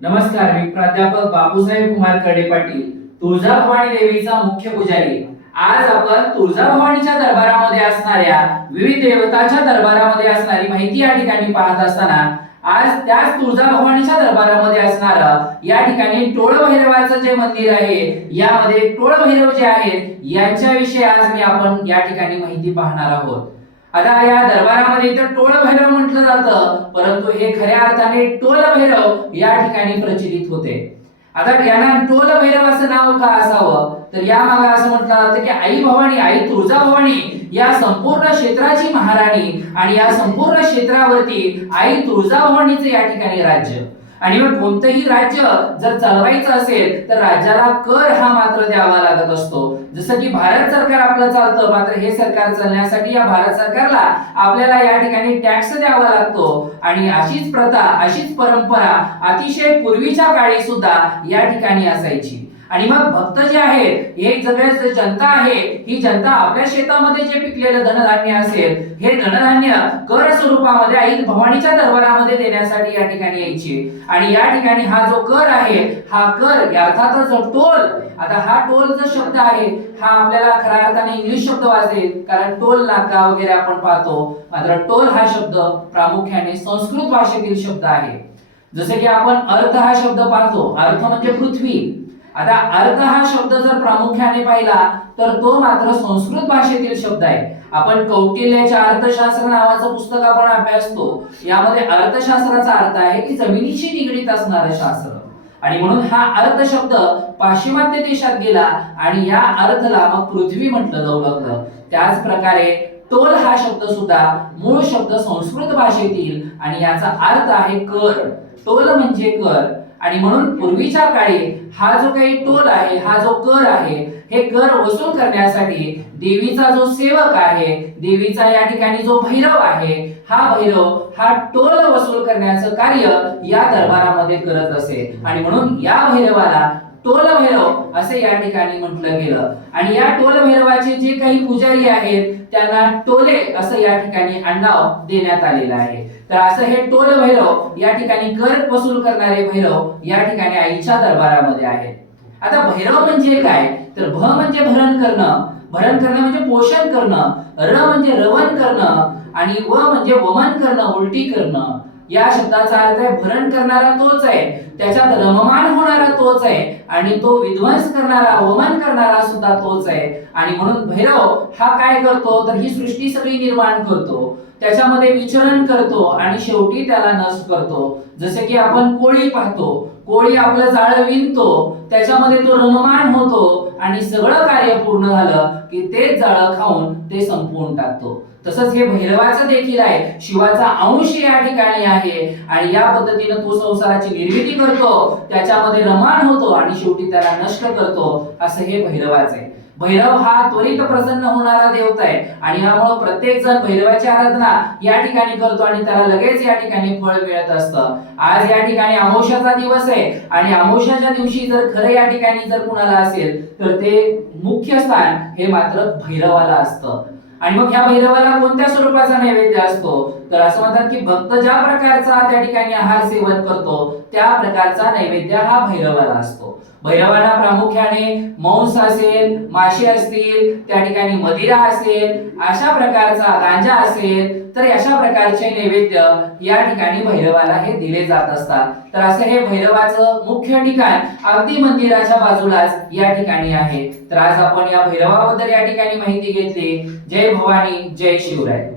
नमस्कार, मी प्राध्यापक बापूसाहेब कुमार कर्डे पाटील, तुळजाभवानी देवीचा मुख्य पुजारी। आज आपण तुळजाभवानीच्या दरबारामध्ये असणाऱ्या विविध देवतांच्या दरबारामध्ये असणारी माहिती या ठिकाणी पाहत असताना आज त्याच तुळजाभवानीच्या दरबारामध्ये असणारं या ठिकाणी टोळभैरवाचं जे मंदिर आहे, यामध्ये टोळभैरव जे आहेत यांच्याविषयी आज आपण या ठिकाणी माहिती पाहणार आहोत। आता या दरबारामध्ये तर टोळभैरव म्हटलं जातं, परंतु हे खऱ्या अर्थाने टोलभैरव या ठिकाणी प्रचलित होते। आता यांना टोलभैरव असं नाव का असावं, तर या मागे असं म्हटलं जातं की आई भवानी, आई तुळजाभवानी या संपूर्ण क्षेत्राची महाराणी आणि या संपूर्ण क्षेत्रावरती आई तुळजाभवानीचे या ठिकाणी राज्य। आणि मग कोणतंही राज्य जर चालवायचं असेल तर राज्याला कर हा मात्र द्यावा लागत असतो। जसं की भारत सरकार आपलं चालतं, मात्र हे सरकार चालण्यासाठी या भारत सरकारला आपल्याला या ठिकाणी टॅक्स द्यावा लागतो। आणि अशीच प्रथा, अशीच परंपरा अतिशय पूर्वीच्या काळी सुद्धा या ठिकाणी असायची। आणि मग भक्त जे आहेत, हे सगळे जनता आहे, ही जनता आपल्या शेतामध्ये जे पिकलेलं धनधान्य असेल, हे धनधान्य कर स्वरूपामध्ये आई भवानीच्या दरबारामध्ये देण्यासाठी या ठिकाणी यायची। आणि या ठिकाणी हा जो कर आहे, हा कर अर्थातच टोल, आता हा टोल जो शब्द आहे हा आपल्याला खऱ्या अर्थाने इंग्लिश शब्द वाटेल, कारण टोल नाका वगैरे आपण पाहतो, मात्र टोल हा शब्द प्रामुख्याने संस्कृत भाषेतील शब्द आहे। जसे की आपण अर्थ हा शब्द पाहतो, अर्थ म्हणजे पृथ्वी। आता अर्थ हा शब्द जर प्रामुख्याने पाहिला तर तो मात्र संस्कृत भाषेतील शब्द आहे। आपण कौटिल्याच्या अर्थशास्त्र नावाचं पुस्तक आपण अभ्यासतो, यामध्ये अर्थशास्त्राचा अर्थ आहे की जमिनीशी निगडीत असणारं शास्त्र। आणि म्हणून हा अर्थ शब्द पाश्चिमात्य देशात गेला आणि या अर्थला मग पृथ्वी म्हटलं जाऊ लागलं। त्याच प्रकारे टोल हा शब्द सुद्धा मूळ शब्द संस्कृत भाषेतील आणि याचा अर्थ आहे कर। टोल म्हणजे कर। आणि म्हणून पूर्वीच्या काळी हा जो काही टोल आहे, हा जो कर आहे, हे कर वसूल करण्यासाठी देवीचा जो सेवक आहे, देवीचा या ठिकाणी जो भैरव आहे, हा भैरव हा टोल वसूल करण्याचं कार्य या दरबारामध्ये करत असे। आणि म्हणून या भैरवाला टोलभैरव असे या ठिकाणी म्हटलं गेलं। आणि या टोलभैरवाचे जे काही पुजारी आहेत त्यांना टोले असं या ठिकाणी आडनाव देण्यात आलेलं आहे। तर असं हे टोलभैरव या ठिकाणी कर वसूल करणारे भैरव या ठिकाणी आईच्या दरबारामध्ये आहेत। आता भैरव म्हणजे काय, तर भ म्हणजे भरण करणं, भरण करणं म्हणजे पोषण करणं, र म्हणजे रवण करणं आणि व म्हणजे वमन करणं, उलटी करणं। या शब्दाचा अर्थ आहे भरण करणारा तोच आहे, त्याच्यात रममान होणारा तोच आहे आणि तो विध्वंस करणारा, वमन करणारा सुद्धा तोच आहे। आणि म्हणून भैरव हा काय करतो, तर ही सृष्टी सगळी निर्माण करतो, त्याच्यामध्ये विचरण करतो आणि शेवटी त्याला नष्ट करतो। जसे की आपण कोळी पाहतो, कोळी आपलं जाळं विणतो, त्याच्यामध्ये तो रममान होतो आणि सगळं कार्य पूर्ण झालं की तेच जाळं खाऊन ते संपवून टाकतो। तसंच हे भैरवाचं देखील आहे, शिवाचा अंश या ठिकाणी आहे आणि या पद्धतीने तो संसाराची निर्मिती करतो, त्याच्यामध्ये रमान होतो आणि शेवटी त्याला नष्ट करतो, असं हे भैरवाचं आहे। भैरव हा त्वरित प्रसन्न होणारा देवता आहे आणि यामुळे प्रत्येक जण भैरवाची आराधना या ठिकाणी करतो आणि त्याला लगेच या ठिकाणी फळ मिळत असतं। आज या ठिकाणी अमावस्याचा दिवस आहे आणि अमावस्याच्या दिवशी जर खरं या ठिकाणी जर कुणाला असेल तर ते मुख्य स्थान हे मात्र भैरवाला असतं। आणि मग ह्या भैरवाला कोणत्या स्वरूपाचा नैवेद्य असतो, तर असं म्हणतात की भक्त ज्या प्रकारचा त्या ठिकाणी आहार सेवन करतो त्या प्रकारचा नैवेद्य हा भैरवाला असतो। भैरवाला प्रामुख्याने मांस असेल, मासे असतील, त्या ठिकाणी मदिरा असेल, अशा प्रकारचा गांजा असेल, तर अशा प्रकारचे नैवेद्य या ठिकाणी भैरवाला हे दिले जात असतात। तर असं हे भैरवाचं मुख्य ठिकाण अगदी मंदिराच्या बाजूलाच या ठिकाणी आहे। तर आज आपण या भैरवाबद्दल या ठिकाणी माहिती घेतली। जय भवानी, जय शिवराय।